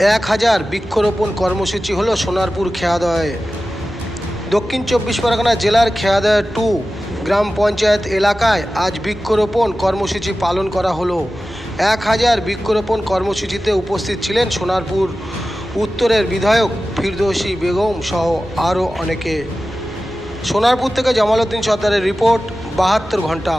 1000 বৃক্ষরোপণ কর্মসূচি হলো সোনারপুর খেয়াদয়ে। দক্ষিণ 24 পরগনা জেলার খেয়াদয় 2 গ্রাম পঞ্চায়েত এলাকায় আজ বৃক্ষরোপণ কর্মসূচি পালন করা হলো। 1000 বৃক্ষরোপণ কর্মসূচিতে উপস্থিত ছিলেন সোনারপুর উত্তরের বিধায়ক ফিরদৌসী বেগম সহ আরও অনেকে। সোনারপুর থেকে জামাল উদ্দিন সর্দারের রিপোর্ট, 72 ঘন্টা।